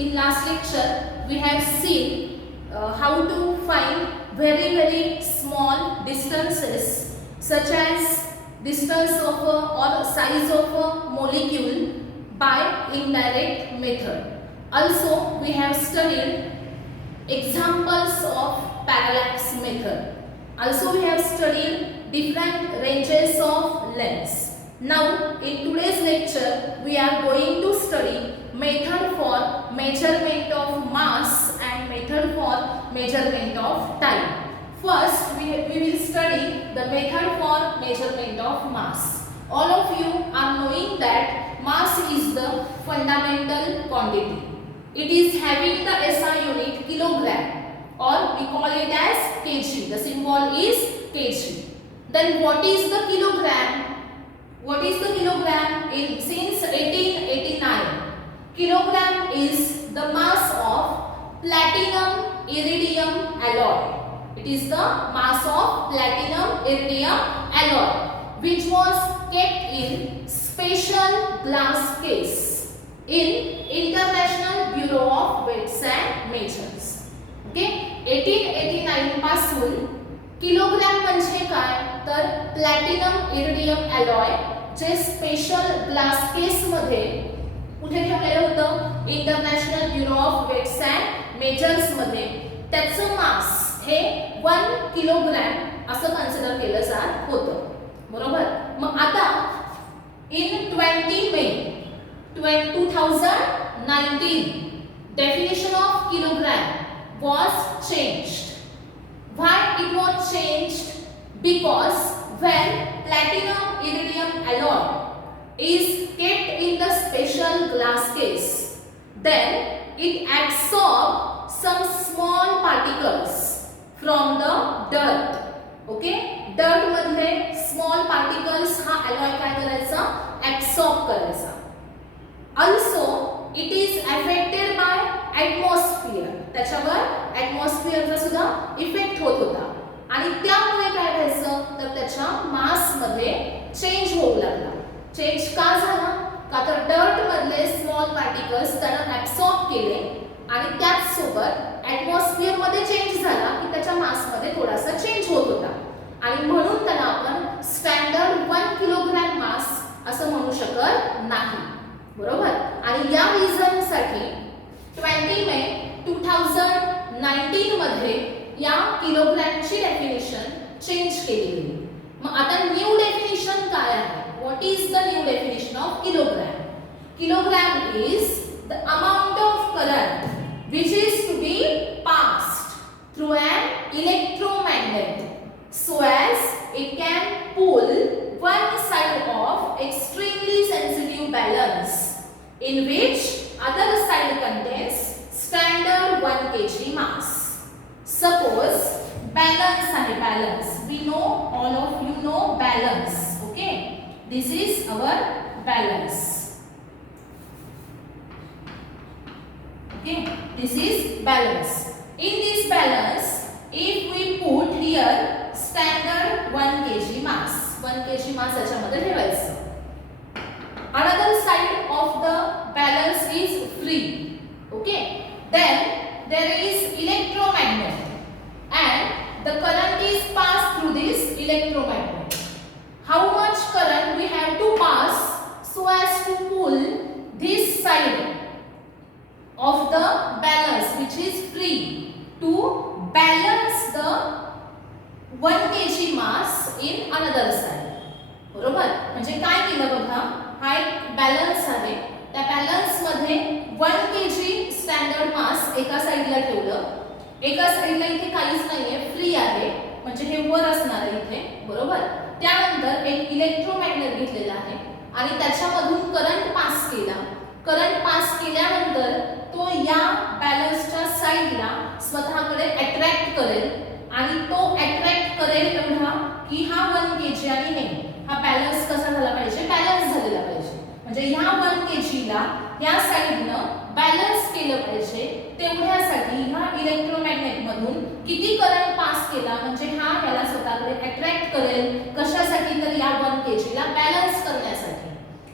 In last lecture, we have seen how to find very small distances, such as distance of or size of a molecule by indirect method. Also, we have studied examples of parallax method. Also, we have studied different ranges of lengths. Now, in today's lecture, we are going to study method for measurement of mass and method for measurement of time. First, we will study the method for measurement of mass. All of you are knowing that mass is the fundamental quantity. It is having the SI unit kilogram, or we call it as kg. The symbol is kg. Then what is the kilogram? What is the kilogram? Since 1889, kilogram is the mass of platinum iridium alloy. It is the mass of platinum iridium alloy, which was kept in special glass case in International Bureau of Weights and Measures. Okay, 1889 पासून kilogram म्हणजे काय तर platinum iridium alloy जे special glass case मध्ये कुठे ठेवलेलं होतं international bureau of weights and measures मध्ये त्याचं मास हे 1 किलोग्राम असं कन्सिडर केलं जात होतं. बरोबर. मग आता इन 20 मे 2019 definition of kilogram was changed. Why it was changed? Because when platinum iridium alloy is kept in the special glass case, then it absorbs some small particles from the dirt. Okay, dirt मधले small particles हा alloy काय करायचा? Absorb करायचा. Also, it is affected by atmosphere. त्याच्यावर atmosphere सुद्धा effect होत होता आणि त्यामुळे काय व्हायचं तर त्याच्या मास मध्ये चेंज होऊ लागला. चेंज का झाला? का तर डर्ट मधले स्मॉल पार्टिकल्स त्याने ऍब्सॉर्ब केले आणि त्याच सोबत atmosphere मध्ये चेंज झाला की त्याच्या मास मध्ये थोडासा चेंज होत होता आणि म्हणून त्याला आपण स्टँडर्ड 1 किलोग्राम मास असं म्हणू शकत नाही. बरोबर. आणि या रिझन साठी 20 मे 2019 मध्ये या किलोग्रामची डेफिनेशन चेंज केली गेली. मग आता न्यू डेफिनेशन काय आहे? What is the new definition of kilogram? Kilogram is the amount of current which is to be passed through an electromagnet so as it can pull one side of extremely sensitive balance in which other side contains standard 1 kg mass. Suppose balance and balance. We know, all of you know balance. Okay, this is our balance. Okay, this is balance. In this balance, if we put here standard 1 kg mass, 1 kg mass याच्यामध्ये ठेवायचं. Another side of the balance is free. Okay, then there is electromagnet and the current is passed through this electromagnet. How much current we have to pass so as to pull this side of the balance which is free to balance the 1 kg mass in another side. बरोबर. म्हणजे काय केलं बघा, हा एक balance आहे. त्या balance मध्ये 1 kg स्टँडर्ड मास एका साइडला ठेवलं. एका साइडला इथे काहीच नाहीये, फ्री आहे, म्हणजे हे वर असणार आहे इथे. बरोबर. त्यानंतर एक इलेक्ट्रोमॅग्नेट घेतलेला आहे आणि त्याच्यामधून करंट पास केला. करंट पास केल्यानंतर तो या बॅलन्सच्या साइडला स्वतःकडे अट्रॅक्ट करेल आणि तो अट्रॅक्ट करेल एवढा की हा 1 kg आणि हे हा बॅलन्स कसा झाला पाहिजे? बॅलन्स झालेला पाहिजे. म्हणजे ह्या 1 kg ला या साइडनं बॅलन्स केलं पाहिजे. तेवढ्यासाठी ह्या इलेक्ट्रोमॅग्नेट मधून किती करंट पास केला म्हणजे हा याला स्वतःकडे अट्रॅक्ट करेल. कशासाठी? तर या 1 kg ला बॅलन्स करण्यासाठी.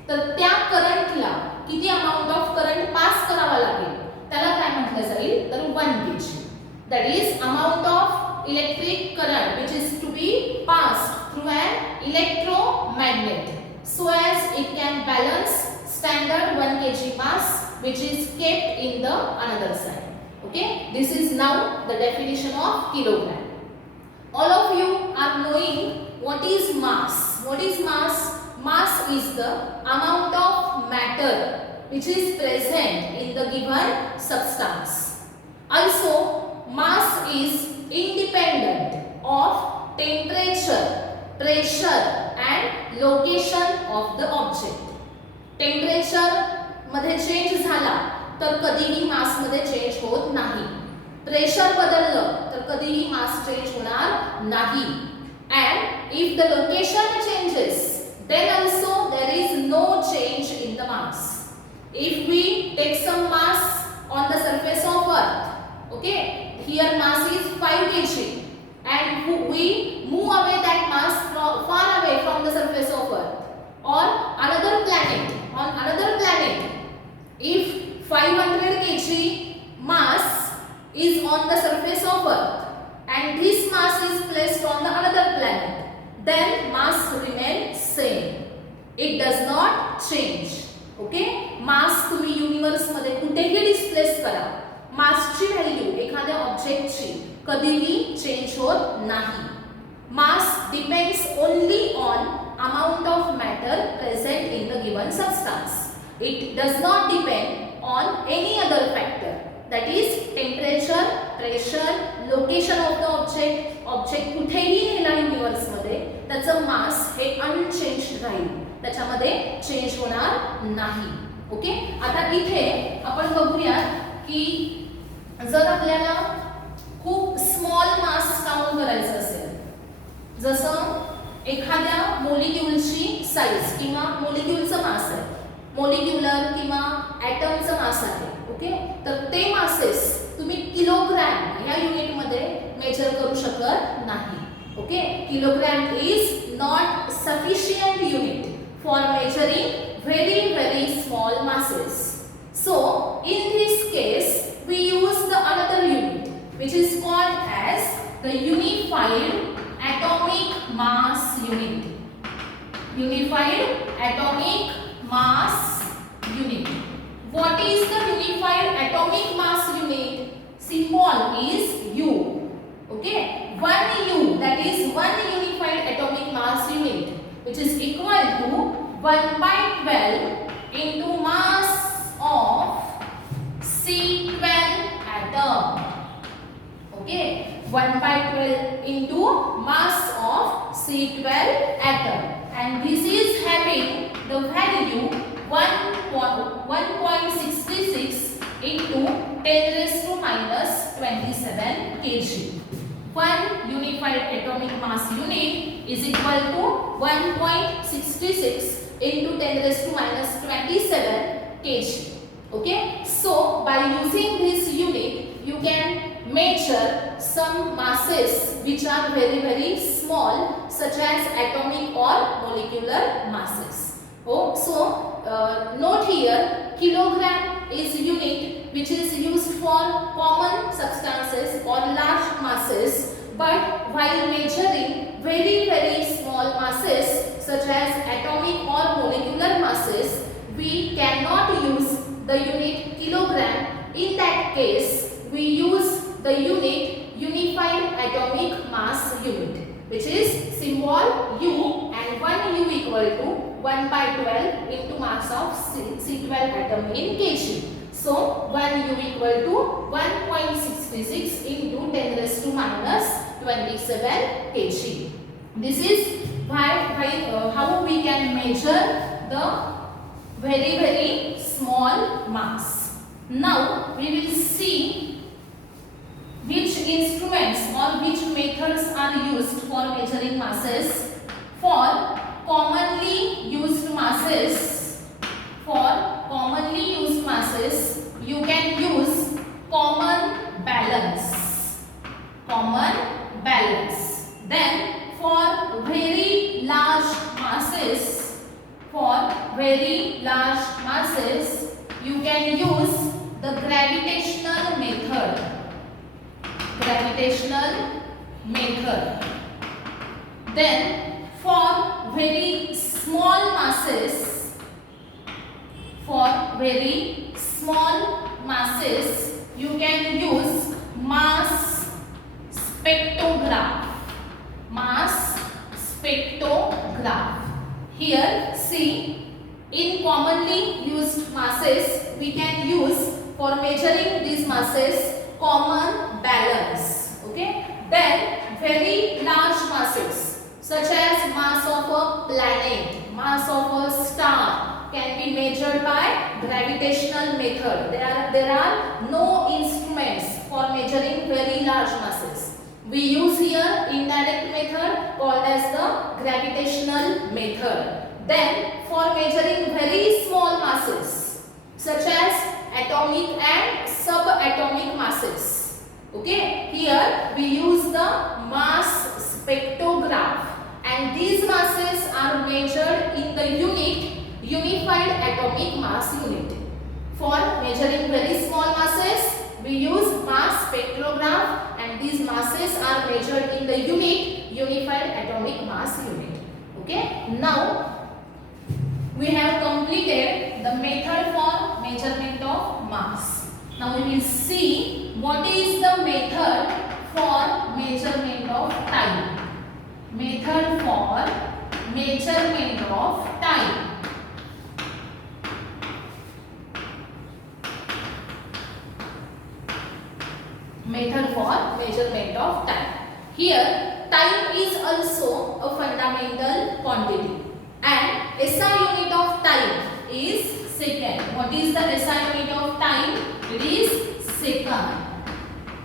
तर त्या करंटला किती अमाउंट ऑफ करंट पास करावा लागेल त्याला that is amount of electric current which is to be passed through an electromagnet so as it can balance standard 1 kg mass which is kept in the another side. Okay, this is now the definition of kilogram. All of you are knowing what is mass. What is mass? Mass is the amount of matter which is present in the given substance. Also, mass is independent of temperature, pressure and location of the object. Temperature मध्ये change झाला तर कधीही मास मध्ये change होत नाही. Pressure बदललं तर कधीही मास चेंज होणार नाही. And if the location changes, then also there is no change in the mass. If we take some mass on the surface of Earth, okay, here mass is 5 kg, and we move away that mass far away from the surface of Earth or another planet. On another planet, if 500 kg mass is on the surface of Earth and this mass is placed on the another planet, then mass remains same. It does not change. Okay, mass तुम्ही universe मध्ये कुठेही displace करा, मासची value एखाद्या ऑब्जेक्टची कधीही change होत नाही. Mass depends only on amount of matter present in the given substance. It does not depend on any other factor, that is temperature, pressure, location of the object. Object कुठेही नेला universe मध्ये त्याचं मास हे unchanged राहील, त्याच्यामध्ये change होणार नाही. Okay, आता इथे आपण बघूया की जर आपल्याला खूप स्मॉल मास काउंट करायचं असेल, जसं एखाद्या मोलिक्यूलची साइज किंवा मोलिक्यूलचं मास आहे, मोलिक्युलर किंवा ॲटमचं मास आहे. ओके, तर ते मासेस तुम्ही किलोग्रॅम या युनिट मध्ये मेजर करू शकत नाही. Okay, kilogram is not sufficient unit for measuring very small masses. So in this case we use the another unit which is called as the unified atomic mass unit. Unified atomic mass unit. What is the unified atomic mass unit? Symbol is U. Okay, 1 U, that is 1 unified atomic mass unit, which is equal to 1/12 into mass of C12 atom. Okay, 1/12 into mass of C12 atom, and this is having the value 1.66 into 10⁻⁻27 kg. 1 unified atomic mass unit is equal to 1.66 into 10⁻⁻27 kg. Okay, so by using this unit you can measure some masses which are very small, such as atomic or molecular masses. Oh, so note here, kilogram is unit which is used for common substances or large masses, but while measuring very small masses such as atomic or molecular masses, we cannot use the unit kilogram. In that case, we use the unit unified atomic mass unit, which is symbol U, and 1 U equal to 1/12 into mass of C12 atom in kg. So 1 U equal to 1.66 into 10⁻⁻27 kg. This is how we can measure the very small mass. Now we will see which instruments or which methods are used for measuring masses. For commonly used masses, you can use common balance. Then for very large masses, you can use the gravitational method. gravitational method. Then for very small masses, you can use mass spectrograph. Here see, in commonly used masses we can use for measuring these masses common balance. Okay. Then very large masses such as mass of a planet, mass of a star can be measured by gravitational method. There are no instruments for measuring very large masses. We use here indirect method called as the gravitational method. Then for measuring very small masses such as atomic and subatomic masses, okay, here we use the mass spectrograph, and these masses are measured in the unit unified atomic mass unit. For measuring very small masses we use mass spectrograph, and these masses are measured in the unit unified atomic mass unit. Okay, now we have completed the method for measurement of mass. Now we will see what is the method for measurement of time. Method for measurement of time. Method for measurement of time. Here time is also a fundamental quantity, and SI unit of time is second. What is the SI unit of time? It is second.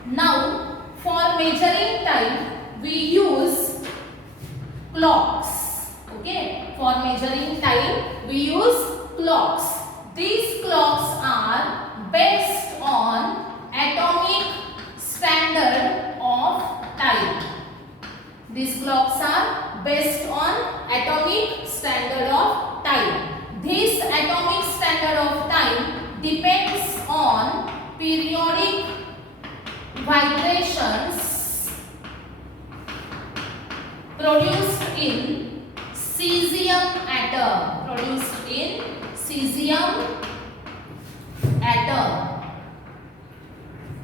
Now for measuring time we use clocks. Okay, for measuring time we use clocks. These clocks are based on atomic standard of time. These clocks are based on atomic standard of time. This atomic standard of time depends on periodic vibrations produced in cesium atom.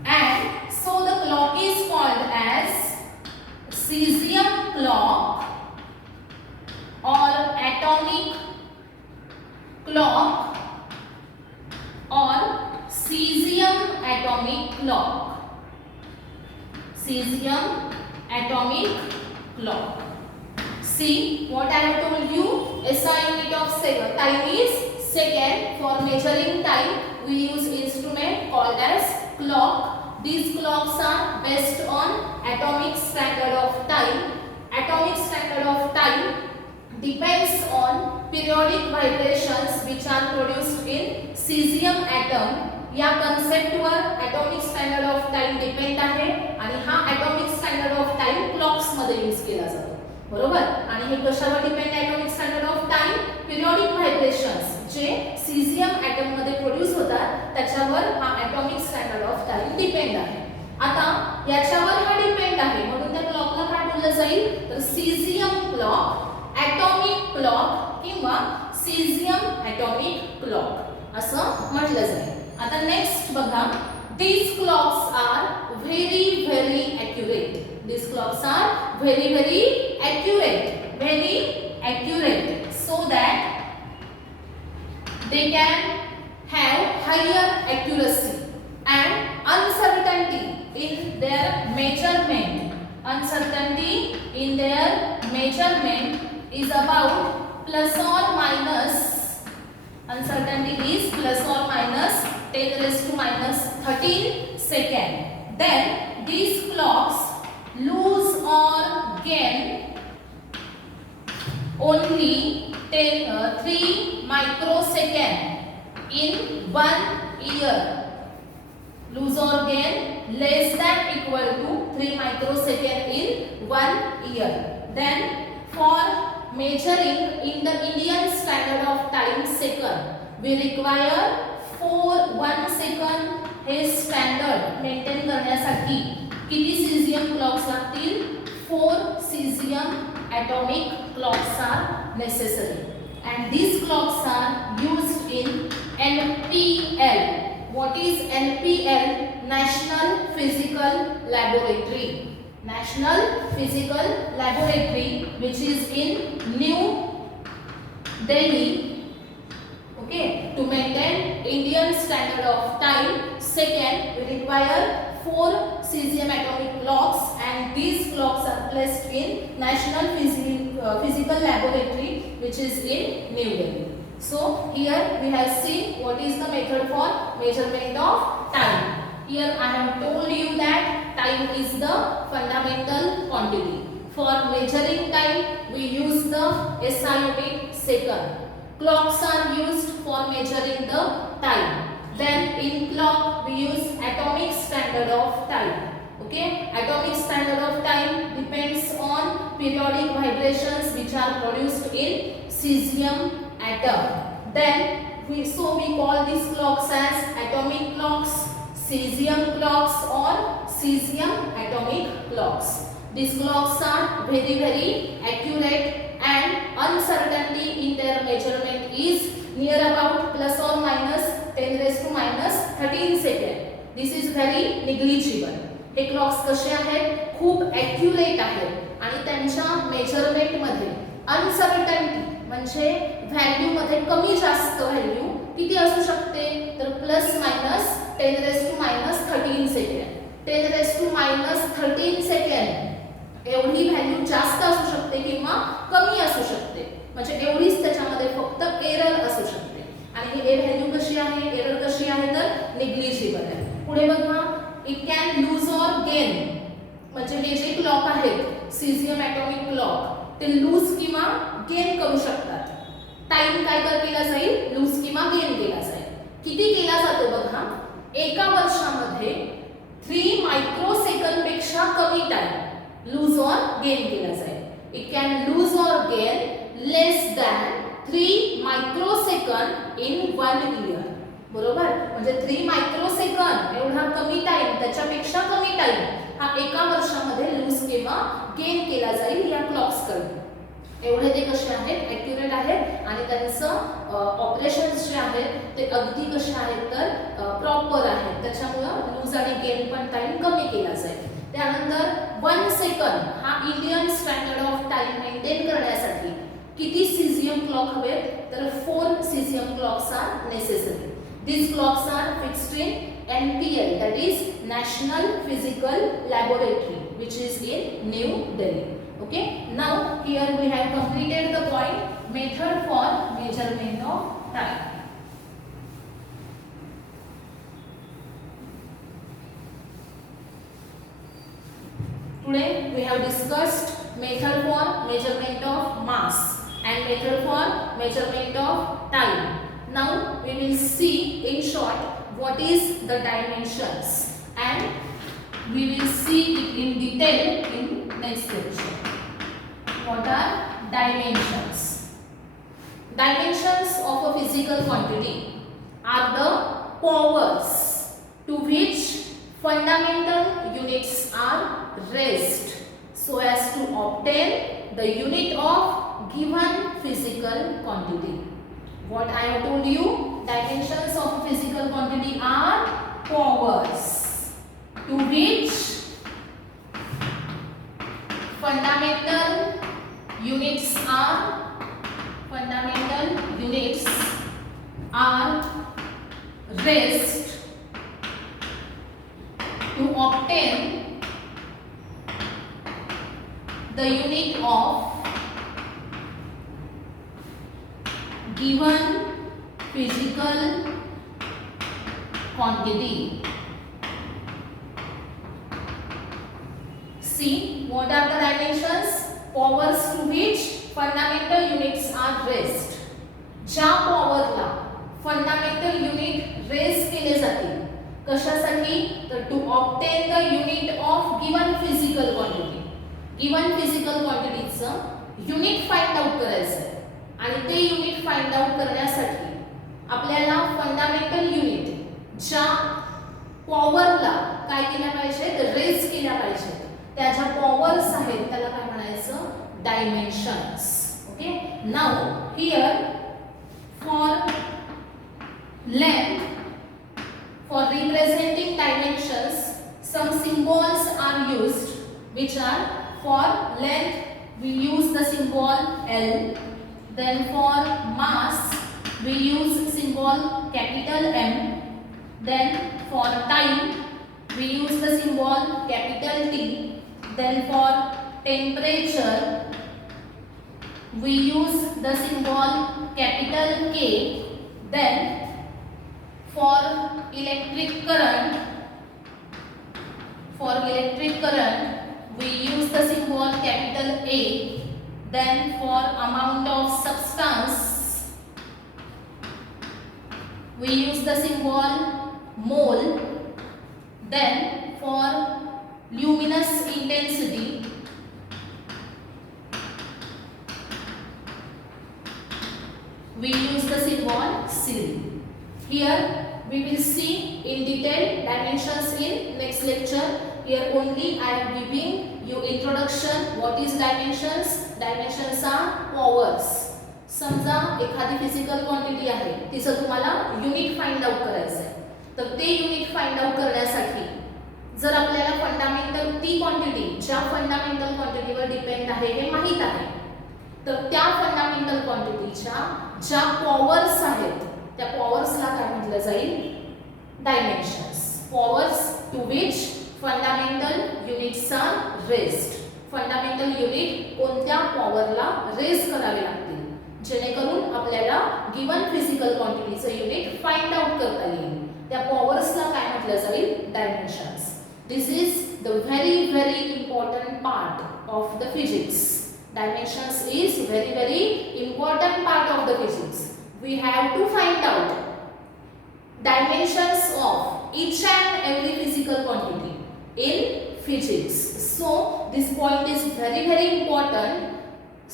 And so the clock is called as cesium clock or atomic clock or cesium atomic clock. Cesium atomic clock. See what I have told you. SI unit of time is second. For measuring time we use instrument called as clock. These clocks are based on atomic standard of time. Atomic standard of time depends on periodic vibrations which are produced in cesium atom. या कन्सेप्टवर atomic standard of time depend आहे आणि हा atomic standard of time clocks मध्ये use केला जातो. बरोबर. आणि हे कशावर डिपेंड आहे atomic standard of time? Periodic vibrations जे सीझियम ॲटम मध्ये प्रोड्यूस होतात त्याच्यावर हा atomic standard of time depend आहे. आता याच्यावर हा डिपेंड आहे म्हणून त्या क्लॉकला काय बोललं जाईल तर सीझियम क्लॉक, ॲटॉमिक क्लॉक किंवा सीझियम ॲटॉमिक क्लॉक असं म्हटलं जाईल. आता नेक्स्ट बघा. These clocks are very accurate. These clocks are very accurate so that they can have higher accuracy and uncertainty in their measurement. Uncertainty in their measurement is about plus or minus. Uncertainty is plus or minus 10 raised to minus 13 second. Then these clocks lose or gain only 3 microsecond in 1 year. Lose or gain less than equal to 3 microsecond in 1 year. Then for measuring in the Indian standard of time second, we require 1 second हे standard maintain करण्यासाठी किती cesium clocks लागतील? 4 cesium atomic clocks are necessary, and these clocks are used in NPL. What is NPL? National Physical Laboratory. National Physical Laboratory, which is in New Delhi. Okay, to maintain Indian standard of time. Second, we require 4 cesium atomic clocks, and these clocks are placed in National Physical Laboratory, which is in New Delhi. So here we have seen what is the method for measurement of time. Here I have told you that time is the fundamental quantity. For measuring time, we use the SI unit second. Clocks are used for measuring the time. Then in clock we use atomic standard of time. Okay, atomic standard of time depends on periodic vibrations which are produced in cesium atom. Then we call these clocks as atomic clocks, cesium clocks, or cesium atomic clocks. These clocks are very accurate, and uncertainty in their measurement is near about plus or minus 10 raised to minus 13 second. This is very negligible. हे clocks कसे आहेत? खूप accurate आहेत आणि त्यांच्या measurement मध्ये uncertainty म्हणजे value मध्ये कमी जास्त व्हॅल्यू किती असू शकते? तर plus minus 10 raised to minus 13 second. 10 raised to minus 13 second एवढी व्हॅल्यू जास्त असू शकते किंवा कमी असू शकते, म्हणजे एवढीच त्याच्यामध्ये फक्त एरर असू शकते. आणि ही व्हॅल्यू कशी आहे? एरर कशी आहे? तर निग्लिजिबल आहे. पुढे बघा, it can lose or gain, म्हणजे हे जे क्लॉक आहेत सीझियम ॲटॉमिक क्लॉक ते लूज किंवा गेन करू शकतात. टाइम काय केला जाईल? लूज किंवा गेन केला जाईल. किती केला जातो बघा, एका वर्षामध्ये 3 मायक्रोसेकंड पेक्षा कमी टाइम लूज ऑर गेन केला जाईल. It can lose or gain less than 3 microsecond in 1 year. बरोबर, म्हणजे 3 मायक्रोसेकंड एवढा कमी टाइम, त्याच्यापेक्षा कमी टाइम हा एका वर्षामध्ये लूज किंवा गेन केला जाईल या क्लॉक्स कडून. एवढे ते कसे आहेत? ॲक्युरेट आहेत आणि त्यांचं ऑपरेशन्स जे आहेत ते अगदी कसे आहेत? तर प्रॉपर आहेत. त्याच्यामुळे लूज आणि गेन पण टाइम कमी केला जाईल. त्यानंतर 1 सेकंड हा Indian standard of time maintain करण्यासाठी किती सीझियम क्लॉक हवेत? तर 4 cesium clocks are necessary. These clocks are fixed in NPL, that is National Physical Laboratory, which is in New Delhi. Okay, now here we have completed the point method for measurement of time. Today we have discussed method for measurement of mass and method for measurement of time. Now we will see in short what is the dimensions, and we will see it in detail in next lecture. What are dimensions? Dimensions of a physical quantity are the powers to which fundamental units are raised so as to obtain the unit of given physical quantity. What I have told you, dimensions of physical quantity are powers to which fundamental units are raised to obtain the unit of given physical quantity. See, what are the dimensions? Powers to which fundamental units are raised. ज्या पॉवरला fundamental unit raise केले जातील कशासाठी? तर to obtain the unit of given physical quantity. Given physical क्वांटिटीचं unit find out करायचं आहे आणि ते युनिट फाइंड आउट करण्यासाठी आपल्याला फंडामेंटल युनिट ज्या पॉवरला काय काय केल्या पाहिजेत, रेज केल्या पाहिजेत. त्या ज्या पॉवर्स आहेत त्याला काय म्हणायचं, dimensions. Okay, now here for length, for representing dimensions, some symbols are used, which are for length we use the symbol L, then for mass we use symbol capital M, then for time we use the symbol capital T, then for temperature we use the symbol capital K, then for electric current we use the symbol capital A, then for amount of substance we use the symbol mole, then for luminous intensity we use the symbol SIL. Here we will see in detail dimensions in next lecture. Here only I am giving you introduction. What is dimensions? Dimensions are powers. समजा एखादी physical quantity आहे, तिचं तुम्हाला unit find out करायचं आहे, तर ते unit find out करण्यासाठी जर आपल्याला फंडामेंटल ती क्वांटिटी ज्या फंडामेंटल क्वांटिटीवर डिपेंड आहे हे माहित आहे, तर त्या फंडामेंटल क्वांटिटीच्या ज्या पॉवर्स आहेत त्या पॉवर्सला काय म्हटलं जाईल, dimensions. Powers to which fundamental units are raised. Fundamental unit कोणत्या पॉवरला रेज करावे लागतील जेणेकरून आपल्याला गिवन फिजिकल क्वांटिटीचं युनिट फाइंड आउट करता येईल. त्या पॉवर्सला काय म्हटलं जाईल, dimensions. This is the very very important part of the physics. Dimensions is very very important part of the physics. We have to find out dimensions of each and every physical quantity in physics. So this point is very very important.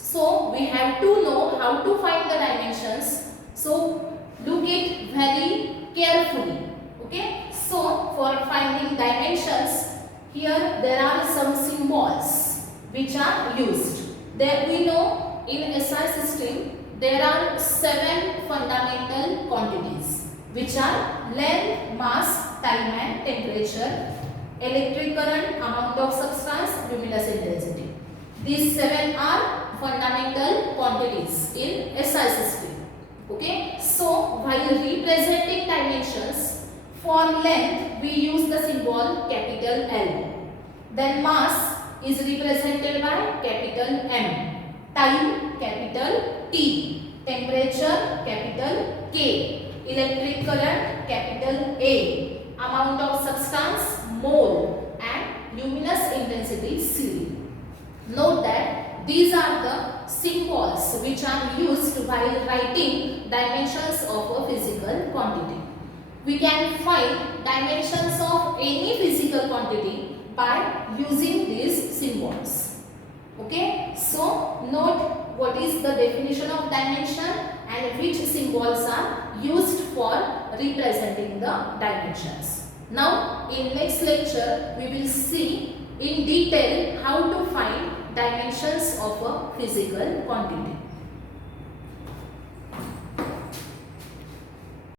So we have to know how to find the dimensions. So look it very carefully. Okay. So for finding dimensions, here there are some symbols which are used. There we know in SI system there are 7 fundamental quantities which are length, mass, time and temperature, electric current, amount of substance, luminous intensity. These 7 are fundamental quantities in SI system. Okay, so while representing dimensions, for length we use the symbol capital L, then mass is represented by capital M, time capital T, temperature capital K, electric current capital A, amount of substance mole and luminous intensity C. Note that these are the symbols which are used while writing dimensions of a physical quantity. We can find dimensions of any physical quantity by using these symbols. Okay, so note what is the definition of dimension and which symbols are used for representing the dimensions. Now in next lecture we will see in detail how to find dimensions of a physical quantity.